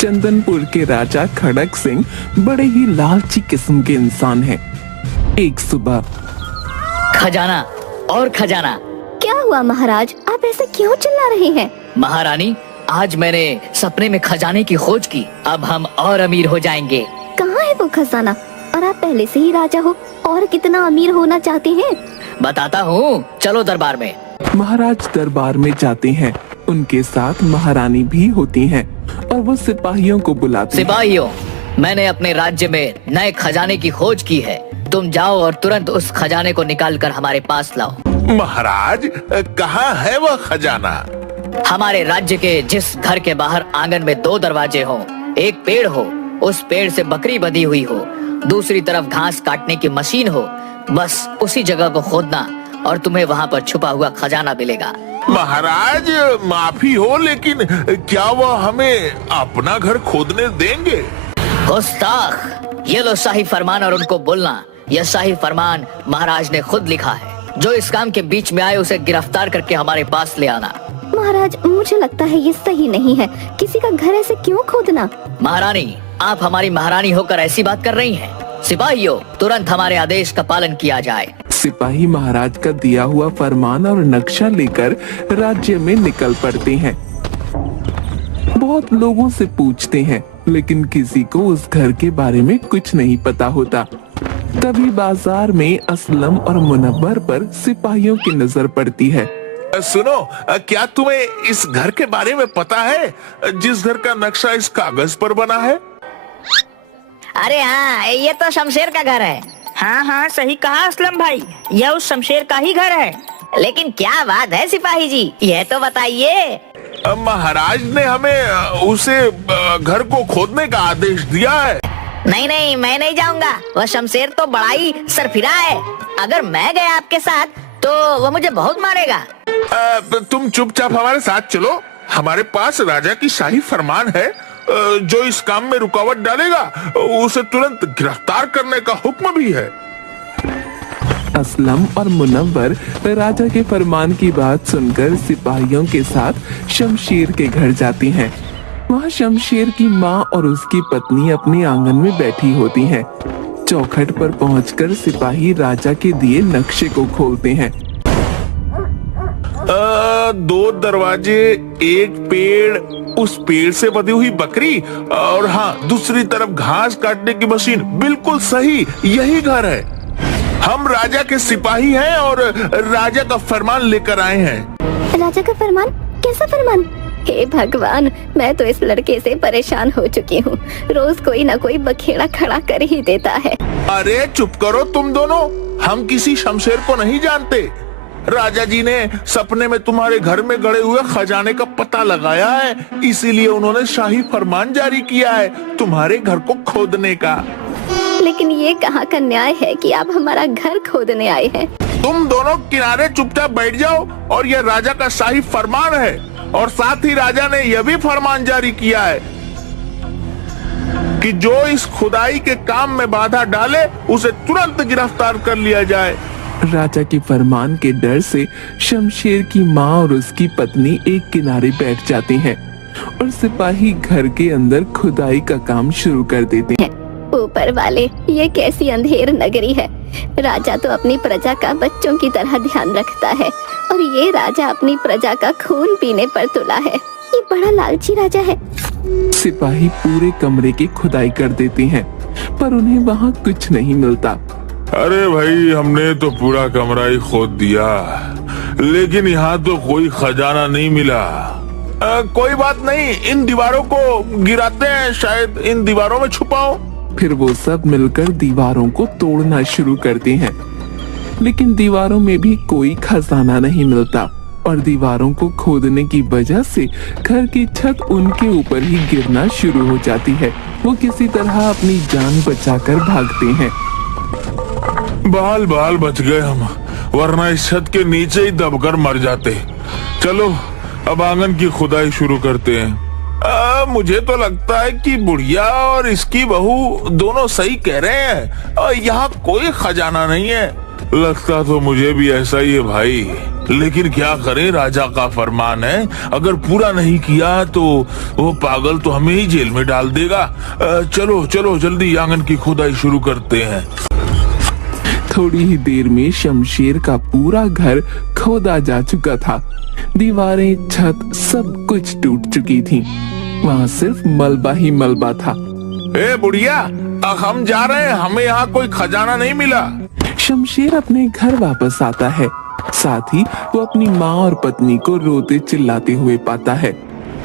चंदनपुर के राजा खड़क सिंह बड़े ही लालची किस्म के इंसान हैं। एक सुबह खजाना और खजाना। क्या हुआ महाराज, आप ऐसे क्यों चिल्ला रहे हैं? महारानी, आज मैंने सपने में खजाने की खोज की। अब हम और अमीर हो जाएंगे। कहाँ है वो खजाना? और आप पहले से ही राजा हो और कितना अमीर होना चाहते हैं? बताता हूँ, चलो दरबार में। महाराज दरबार में जाते हैं। उनके साथ महारानी भी होती हैं और वो सिपाहियों को बुलाते हैं। सिपाहियों, मैंने अपने राज्य में नए खजाने की खोज की है। तुम जाओ और तुरंत उस खजाने को निकाल कर हमारे पास लाओ। महाराज, कहाँ है वह खजाना? हमारे राज्य के जिस घर के बाहर आंगन में 2 दरवाजे हो, एक पेड़ हो, उस पेड़ से बकरी बंधी हुई हो, दूसरी तरफ घास काटने की मशीन हो, बस उसी जगह को खोदना और तुम्हें वहाँ पर छुपा हुआ खजाना मिलेगा। महाराज, माफी हो, लेकिन क्या वह हमें अपना घर खोदने देंगे? गुस्ताख, ये लो शाही फरमान और उनको बोलना यह शाही फरमान महाराज ने खुद लिखा है। जो इस काम के बीच में आए उसे गिरफ्तार करके हमारे पास ले आना। महाराज, मुझे लगता है ये सही नहीं है। किसी का घर ऐसे क्यों खोदना? महारानी, आप हमारी महारानी होकर ऐसी बात कर रही हैं। सिपाहियों, तुरंत हमारे आदेश का पालन किया जाए। सिपाही महाराज का दिया हुआ फरमान और नक्शा लेकर राज्य में निकल पड़ते हैं। बहुत लोगों से पूछते हैं, लेकिन किसी को उस घर के बारे में कुछ नहीं पता होता। तभी बाजार में असलम और मुनव्वर पर सिपाहियों की नजर पड़ती है। सुनो, क्या तुम्हें इस घर के बारे में पता है, जिस घर का नक्शा इस कागज पर बना है? अरे हाँ, ये तो शमशेर का घर है। हाँ हाँ, सही कहा असलम भाई, यह उस शमशेर का ही घर है। लेकिन क्या बात है सिपाही जी, यह तो बताइए। महाराज ने हमें उसे घर को खोदने का आदेश दिया है। नहीं नहीं, मैं नहीं जाऊंगा। वह शमशेर तो बड़ा ही सरफिरा है। अगर मैं गया आपके साथ तो वह मुझे बहुत मारेगा। तुम चुपचाप हमारे साथ चलो। हमारे पास राजा की शाही फरमान है। जो इस काम में रुकावट डालेगा उसे तुरंत गिरफ्तार करने का हुक्म भी है। असलम और मुनव्वर राजा के फरमान की बात सुनकर सिपाहियों के साथ शमशेर के घर जाती हैं। वहाँ शमशेर की माँ और उसकी पत्नी अपने आंगन में बैठी होती हैं। चौखट पर पहुंचकर सिपाही राजा के दिए नक्शे को खोलते हैं। 2 दरवाजे, एक पेड़, उस पेड़ से बंधी हुई बकरी और हाँ, दूसरी तरफ घास काटने की मशीन। बिल्कुल सही, यही घर है। हम राजा के सिपाही हैं और राजा का फरमान लेकर आए हैं। राजा का फरमान? कैसा फरमान? हे भगवान, मैं तो इस लड़के से परेशान हो चुकी हूँ। रोज कोई ना कोई बखेड़ा खड़ा कर ही देता है। अरे चुप करो तुम दोनों, हम किसी शमशेर को नहीं जानते। राजा जी ने सपने में तुम्हारे घर में गड़े हुए खजाने का पता लगाया है, इसीलिए उन्होंने शाही फरमान जारी किया है तुम्हारे घर को खोदने का। लेकिन ये कहाँ का न्याय है कि आप हमारा घर खोदने आए हैं? तुम दोनों किनारे चुपचाप बैठ जाओ। और यह राजा का शाही फरमान है, और साथ ही राजा ने यह भी फरमान जारी किया है कि जो इस खुदाई के काम में बाधा डाले उसे तुरंत गिरफ्तार कर लिया जाए। राजा के फरमान के डर से शमशेर की माँ और उसकी पत्नी एक किनारे बैठ जाते हैं और सिपाही घर के अंदर खुदाई का काम शुरू कर देते हैं। ऊपर वाले, ये कैसी अंधेर नगरी है। राजा तो अपनी प्रजा का बच्चों की तरह ध्यान रखता है और ये राजा अपनी प्रजा का खून पीने पर तुला है। ये बड़ा लालची राजा है। सिपाही पूरे कमरे की खुदाई कर देते हैं, पर उन्हें वहाँ कुछ नहीं मिलता। अरे भाई, हमने तो पूरा कमरा ही खोद दिया, लेकिन यहाँ तो कोई खजाना नहीं मिला। कोई बात नहीं, इन दीवारों को गिराते हैं, शायद इन दीवारों में छुपाओ। फिर वो सब मिलकर दीवारों को तोड़ना शुरू करते हैं, लेकिन दीवारों में भी कोई खजाना नहीं मिलता और दीवारों को खोदने की वजह से घर की छत उनके ऊपर ही गिरना शुरू हो जाती है। वो किसी तरह अपनी जान बचाकर भागते हैं। बाल बाल बच गए हम, वरना इस छत के नीचे ही दबकर मर जाते। चलो अब आंगन की खुदाई शुरू करते हैं। मुझे तो लगता है कि बुढ़िया और इसकी बहू दोनों सही कह रहे हैं और यहाँ कोई खजाना नहीं है। लगता तो मुझे भी ऐसा ही है भाई। लेकिन क्या करें, राजा का फरमान है, अगर पूरा नहीं किया तो वो पागल तो हमें ही जेल में डाल देगा। चलो चलो जल्दी आंगन की खुदाई शुरू करते हैं। थोड़ी ही देर में शमशेर का पूरा घर खोदा जा चुका था। दीवारें, छत, सब कुछ टूट चुकी थी। वहाँ सिर्फ मलबा ही मलबा था। ए बुढ़िया, हम जा रहे हैं, हमें यहाँ कोई खजाना नहीं मिला। शमशेर अपने घर वापस आता है। साथ ही वो अपनी माँ और पत्नी को रोते चिल्लाते हुए पाता है।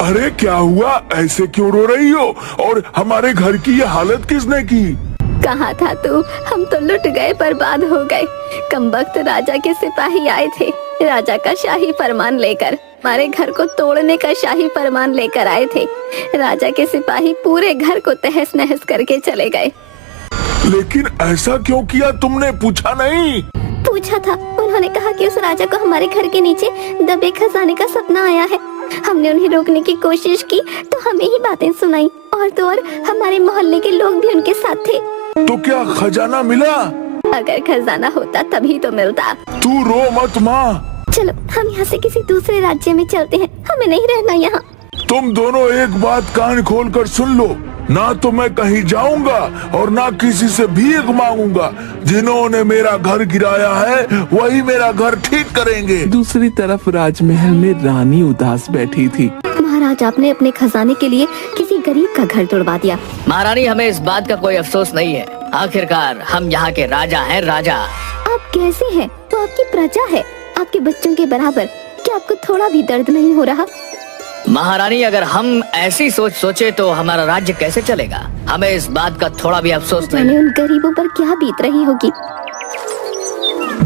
अरे क्या हुआ, ऐसे क्यों रो रही हो? और हमारे घर की ये हालत किसने की? कहाँ था तू? हम तो लुट गए, बर्बाद हो गए। कमबख्त राजा के सिपाही आए थे, राजा का शाही फरमान लेकर। हमारे घर को तोड़ने का शाही फरमान लेकर आए थे। राजा के सिपाही पूरे घर को तहस नहस करके चले गए। लेकिन ऐसा क्यों किया तुमने, पूछा नहीं? पूछा था, उन्होंने कहा कि उस राजा को हमारे घर के नीचे दबे खजाने का सपना आया है। हमने उन्हें रोकने की कोशिश की तो हमें ही बातें सुनाई, और तो और हमारे मोहल्ले के लोग भी उनके साथ थे। तो क्या खजाना मिला? अगर खजाना होता तभी तो मिलता। तू रो मत माँ। चलो हम यहाँ से किसी दूसरे राज्य में चलते हैं, हमें नहीं रहना यहाँ। तुम दोनों एक बात कान खोल कर सुन लो, ना तो मैं कहीं जाऊंगा और ना किसी से भीख मांगूंगा। जिन्होंने मेरा घर गिराया है वही मेरा घर ठीक करेंगे। दूसरी तरफ राजमहल में रानी उदास बैठी थी। महाराज, आपने अपने खजाने के लिए किसी गरीब का घर तोड़वा दिया। महारानी, हमें इस बात का कोई अफसोस नहीं है। आखिरकार हम यहाँ के राजा हैं, राजा। आप कैसे हैं? तो आपकी प्रजा है, आपके बच्चों के बराबर। क्या आपको थोड़ा भी दर्द नहीं हो रहा? महारानी, अगर हम ऐसी सोच सोचे तो हमारा राज्य कैसे चलेगा? हमें इस बात का थोड़ा भी अफसोस नहीं। जाने उन गरीबों पर क्या बीत रही होगी।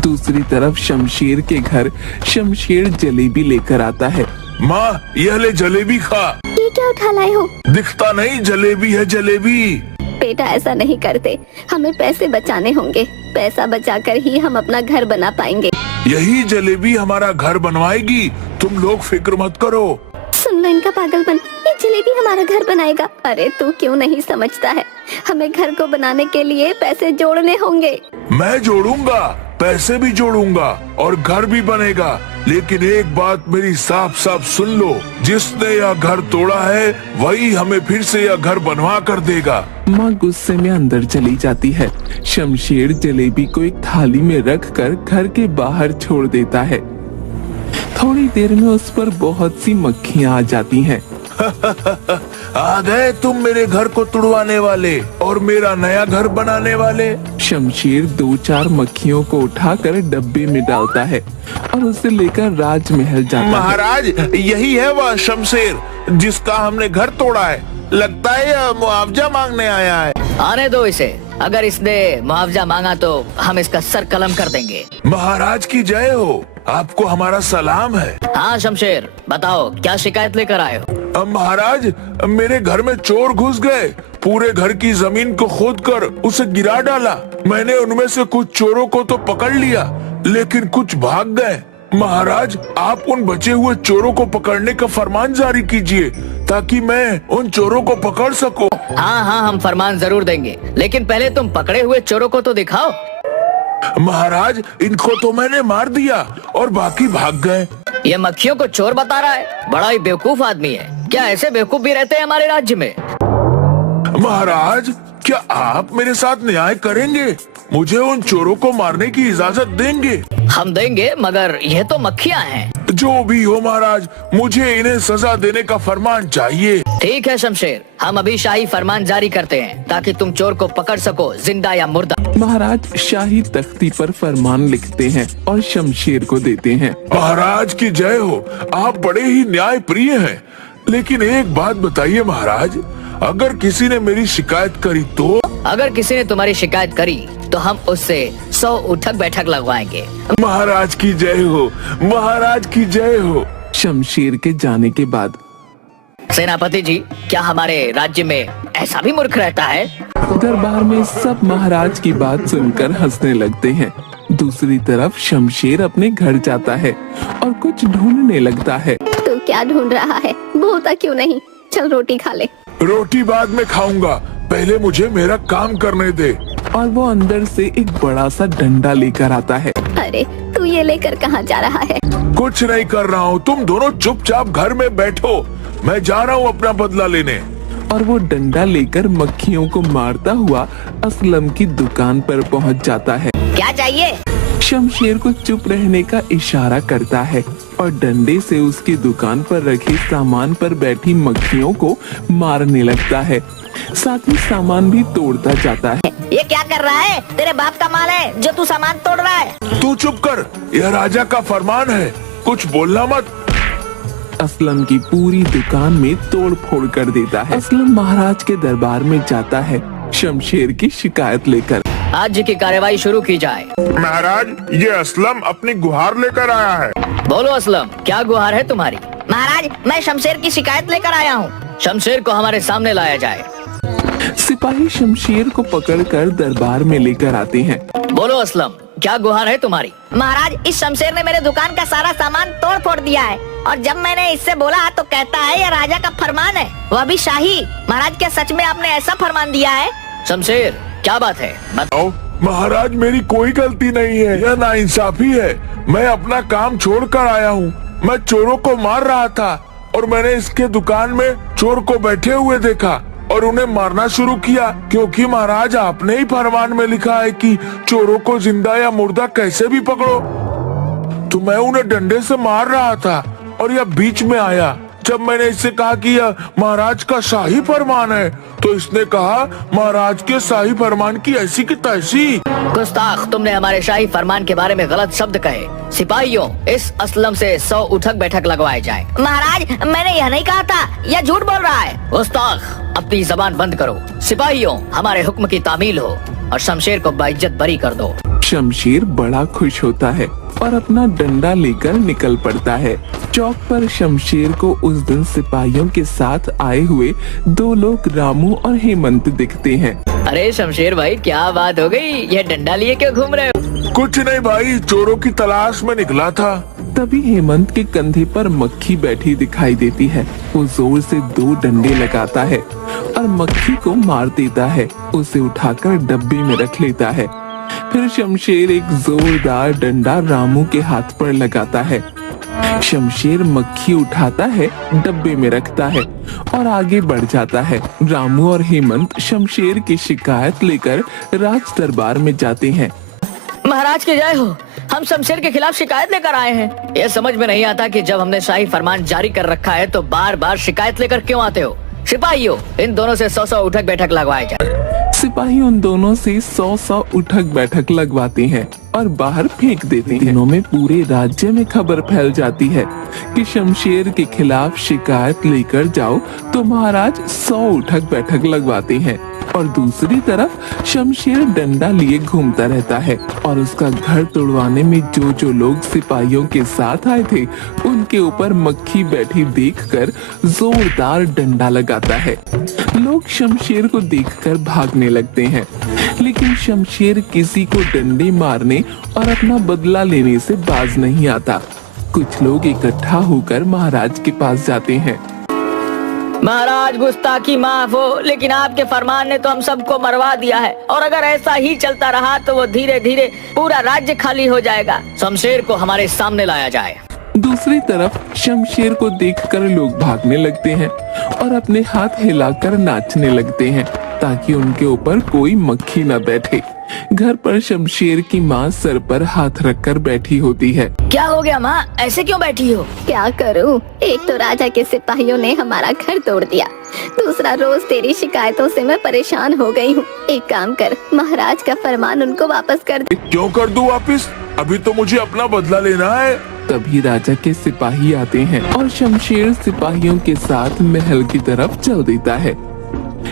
दूसरी तरफ शमशेर के घर शमशेर जलेबी लेकर आता है। माँ, यह ले जलेबी खा। ये क्या उठा लाए हो? दिखता नहीं, जलेबी है जलेबी। बेटा, ऐसा नहीं करते, हमें पैसे बचाने होंगे। पैसा बचाकर ही हम अपना घर बना पाएंगे। यही जलेबी हमारा घर बनवाएगी, तुम लोग फिक्र मत करो। सुन लो इनका पागलपन, ये जलेबी हमारा घर बनाएगा। अरे तू क्यों नहीं समझता है, हमें घर को बनाने के लिए पैसे जोड़ने होंगे। मैं जोड़ूंगा, पैसे भी जोड़ूंगा और घर भी बनेगा। लेकिन एक बात मेरी साफ साफ सुन लो, जिसने यह घर तोड़ा है वही हमें फिर से यह घर बनवा कर देगा। माँ गुस्से में अंदर चली जाती है। शमशेर जलेबी को एक थाली में रखकर घर के बाहर छोड़ देता है। थोड़ी देर में उस पर बहुत सी मक्खियाँ आ जाती हैं। आ गए तुम मेरे घर को तुड़वाने वाले और मेरा नया घर बनाने वाले। शमशेर 2-4 मक्खियों को उठाकर डब्बे में डालता है और उसे लेकर राजमहल जाता है। महाराज, यही है वह शमशेर जिसका हमने घर तोड़ा है। लगता है यह मुआवजा मांगने आया है। आने दो इसे, अगर इसने मुआवजा मांगा तो हम इसका सर कलम कर देंगे। महाराज की जय हो, आपको हमारा सलाम है। हाँ शमशेर, बताओ क्या शिकायत लेकर आए हो? महाराज, मेरे घर में चोर घुस गए, पूरे घर की जमीन को खोदकर उसे गिरा डाला। मैंने उनमें से कुछ चोरों को तो पकड़ लिया, लेकिन कुछ भाग गए। महाराज, आप उन बचे हुए चोरों को पकड़ने का फरमान जारी कीजिए ताकि मैं उन चोरों को पकड़ सकूं। हाँ हाँ, हम फरमान जरूर देंगे, लेकिन पहले तुम पकड़े हुए चोरों को तो दिखाओ। महाराज, इनको तो मैंने मार दिया और बाकी भाग गए। ये मक्खियों को चोर बता रहा है, बड़ा ही बेवकूफ आदमी है। क्या ऐसे बेवकूफ भी रहते हैं हमारे राज्य में? महाराज, क्या आप मेरे साथ न्याय करेंगे? मुझे उन चोरों को मारने की इजाजत देंगे? हम देंगे, मगर ये तो मक्खियाँ हैं। जो भी हो महाराज, मुझे इन्हें सजा देने का फरमान चाहिए। ठीक है शमशेर, हम अभी शाही फरमान जारी करते हैं ताकि तुम चोर को पकड़ सको, जिंदा या मुर्दा। महाराज शाही तख्ती पर फरमान लिखते हैं और शमशेर को देते हैं। महाराज की जय हो, आप बड़े ही न्याय प्रिय हैं। लेकिन एक बात बताइए महाराज, अगर किसी ने मेरी शिकायत करी तो? अगर किसी ने तुम्हारी शिकायत करी तो हम उससे 100 उठक बैठक लगवाएंगे। महाराज की जय हो, महाराज की जय हो। शमशेर के जाने के बाद सेनापति जी, क्या हमारे राज्य में ऐसा भी मूर्ख रहता है? दरबार में सब महाराज की बात सुनकर हंसने लगते हैं। दूसरी तरफ शमशेर अपने घर जाता है और कुछ ढूंढने लगता है। तो क्या ढूंढ रहा है? बोलता क्यों नहीं? चल रोटी खा ले। रोटी बाद में खाऊंगा, पहले मुझे मेरा काम करने दे। और वो अंदर से एक बड़ा सा डंडा लेकर आता है। अरे अरे तू ये लेकर कहाँ जा रहा है? कुछ नहीं कर रहा हूँ, तुम दोनों चुपचाप घर में बैठो, मैं जा रहा हूँ अपना बदला लेने। और वो डंडा लेकर मक्खियों को मारता हुआ असलम की दुकान पर पहुंच जाता है। क्या चाहिए? शमशेर को चुप रहने का इशारा करता है और डंडे से उसकी दुकान पर रखे सामान पर बैठी मक्खियों को मारने लगता है। साथ ही सामान भी तोड़ता जाता है। ये क्या कर रहा है? तेरे बाप का माल है जो तू सामान तोड़ रहा है। तू चुप कर, यह राजा का फरमान है, कुछ बोलना मत। असलम की पूरी दुकान में तोड़ फोड़ कर देता है। असलम महाराज के दरबार में जाता है शमशेर की शिकायत लेकर। आज की कार्यवाही शुरू की जाए। महाराज, ये असलम अपनी गुहार लेकर आया है। बोलो असलम, क्या गुहार है तुम्हारी? महाराज, मैं शमशेर की शिकायत लेकर आया हूँ। शमशेर को हमारे सामने लाया जाए। सिपाही शमशेर को पकड़कर दरबार में लेकर आते हैं। बोलो असलम, क्या गुहार है तुम्हारी? महाराज, इस शमशेर ने मेरे दुकान का सारा सामान तोड़ फोड़ दिया है और जब मैंने इससे बोला तो कहता है यह राजा का फरमान है, वह भी शाही। महाराज, क्या सच में आपने ऐसा फरमान दिया है? शमशेर, क्या बात है? बताओ। महाराज, मेरी कोई गलती नहीं है, यह नाइंसाफी है। मैं अपना काम छोड़कर आया हूँ। मैं चोरों को मार रहा था और मैंने इसके दुकान में चोर को बैठे हुए देखा और उन्हें मारना शुरू किया, क्योंकि महाराज आपने ही फरमान में लिखा है कि चोरों को जिंदा या मुर्दा कैसे भी पकड़ो। तो मैं उन्हें डंडे से मार रहा था और यह बीच में आया। जब मैंने इससे कहा कि यह महाराज का शाही फरमान है तो इसने कहा महाराज के शाही फरमान की ऐसी की तैसी। गुस्ताख, तुमने हमारे शाही फरमान के बारे में गलत शब्द कहे। सिपाहियों, इस असलम से 100 उठक बैठक लगवाए जाए। महाराज, मैंने यह नहीं कहा था, यह झूठ बोल रहा है। गुस्ताख, अपनी जबान बंद करो। सिपाहियों, हमारे हुक्म की तामील हो और शमशेर को बाइज्जत बरी कर दो। शमशेर बड़ा खुश होता है और अपना डंडा लेकर निकल पड़ता है। चौक पर शमशेर को उस दिन सिपाहियों के साथ आए हुए 2 लोग रामू और हेमंत दिखते हैं। अरे शमशेर भाई, क्या बात हो गई? ये डंडा लिए क्यों घूम रहे हो? कुछ नहीं भाई, चोरों की तलाश में निकला था। तभी हेमंत के कंधे पर मक्खी बैठी दिखाई देती है। वो जोर से 2 डंडे लगाता है और मक्खी को मार देता है। उसे उठाकर डब्बे में रख लेता है। फिर शमशेर एक जोरदार डंडा रामू के हाथ पर लगाता है। शमशेर मक्खी उठाता है, डब्बे में रखता है और आगे बढ़ जाता है। रामू और हेमंत शमशेर की शिकायत लेकर राज दरबार में जाते हैं। महाराज की जय हो, हम शमशेर के खिलाफ शिकायत लेकर आए हैं। यह समझ में नहीं आता कि जब हमने शाही फरमान जारी कर रखा है तो बार बार शिकायत लेकर क्यों आते हो? सिपाहियों, इन दोनों से 100 उठक बैठक लगवाए जाए। सिपाही उन दोनों से 100 उठक बैठक लगवाते हैं और बाहर फेंक देते हैं। दिनों में पूरे राज्य में खबर फैल जाती है कि शमशेर के खिलाफ शिकायत लेकर जाओ तो महाराज 100 उठक बैठक लगवाते हैं। और दूसरी तरफ शमशेर डंडा लिए घूमता रहता है और उसका घर तोड़वाने में जो लोग सिपाहियों के साथ आए थे उनके ऊपर मक्खी बैठी देखकर जोरदार डंडा लगाता है। लोग शमशेर को देखकर भागने लगते हैं, लेकिन शमशेर किसी को डंडे मारने और अपना बदला लेने से बाज नहीं आता। कुछ लोग इकट्ठा होकर महाराज के पास जाते हैं। महाराज, गुस्ताखी माफ हो, लेकिन आपके फरमान ने तो हम सबको मरवा दिया है और अगर ऐसा ही चलता रहा तो वो धीरे धीरे पूरा राज्य खाली हो जाएगा। शमशेर को हमारे सामने लाया जाए। दूसरी तरफ शमशेर को देखकर लोग भागने लगते हैं और अपने हाथ हिलाकर नाचने लगते हैं ताकि उनके ऊपर कोई मक्खी न बैठे। घर पर शमशेर की माँ सर पर हाथ रखकर बैठी होती है। क्या हो गया माँ, ऐसे क्यों बैठी हो? क्या करूं? एक तो राजा के सिपाहियों ने हमारा घर तोड़ दिया, दूसरा रोज तेरी शिकायतों से मैं परेशान हो गई हूँ। एक काम कर, महाराज का फरमान उनको वापस कर दे। क्यों कर दूं वापिस? अभी तो मुझे अपना बदला लेना है। तभी राजा के सिपाही आते हैं और शमशेर सिपाहियों के साथ महल की तरफ चल देता है।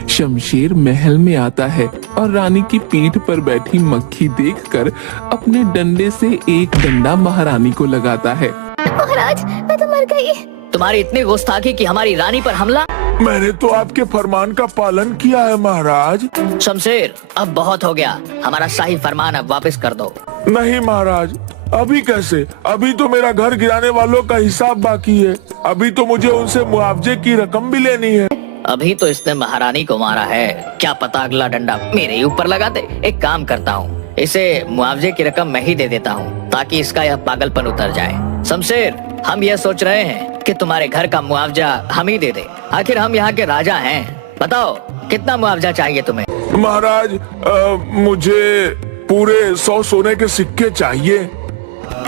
शमशेर महल में आता है और रानी की पीठ पर बैठी मक्खी देखकर अपने डंडे से एक डंडा महारानी को लगाता है। महाराज, मैं तो मर गई। तुम्हारी इतनी गुस्ताखी कि हमारी रानी पर हमला? मैंने तो आपके फरमान का पालन किया है महाराज। शमशेर, अब बहुत हो गया, हमारा शाही फरमान अब वापस कर दो। नहीं महाराज, अभी कैसे? अभी तो मेरा घर गिराने वालों का हिसाब बाकी है। अभी तो मुझे उनसे मुआवजे की रकम भी लेनी है। अभी तो इसने महारानी को मारा है, क्या पता अगला डंडा मेरे ही ऊपर लगा दे। एक काम करता हूँ, इसे मुआवजे की रकम मैं ही दे देता हूँ। ताकि इसका यह पागलपन उतर जाए। शमशेर, हम यह सोच रहे हैं कि तुम्हारे घर का मुआवजा हम ही दे दे। आखिर हम यहाँ के राजा हैं। बताओ कितना मुआवजा चाहिए तुम्हें? महाराज, मुझे पूरे 100 सोने के सिक्के चाहिए।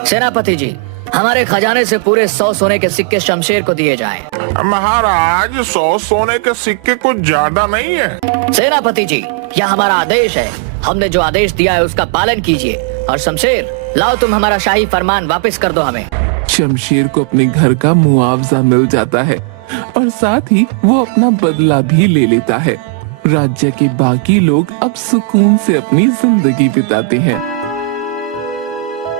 सेनापति जी, हमारे खजाने से पूरे 100 सोने के सिक्के शमशेर को दिए जाएं। महाराज, 100 सोने के सिक्के कुछ ज्यादा नहीं है। सेनापति जी, यह हमारा आदेश है। हमने जो आदेश दिया है उसका पालन कीजिए। और शमशेर, लाओ तुम हमारा शाही फरमान वापस कर दो हमें। शमशेर को अपने घर का मुआवजा मिल जाता है और साथ ही वो अपना बदला भी ले लेता है। राज्य के बाकी लोग अब सुकून से अपनी जिंदगी बिताते हैं।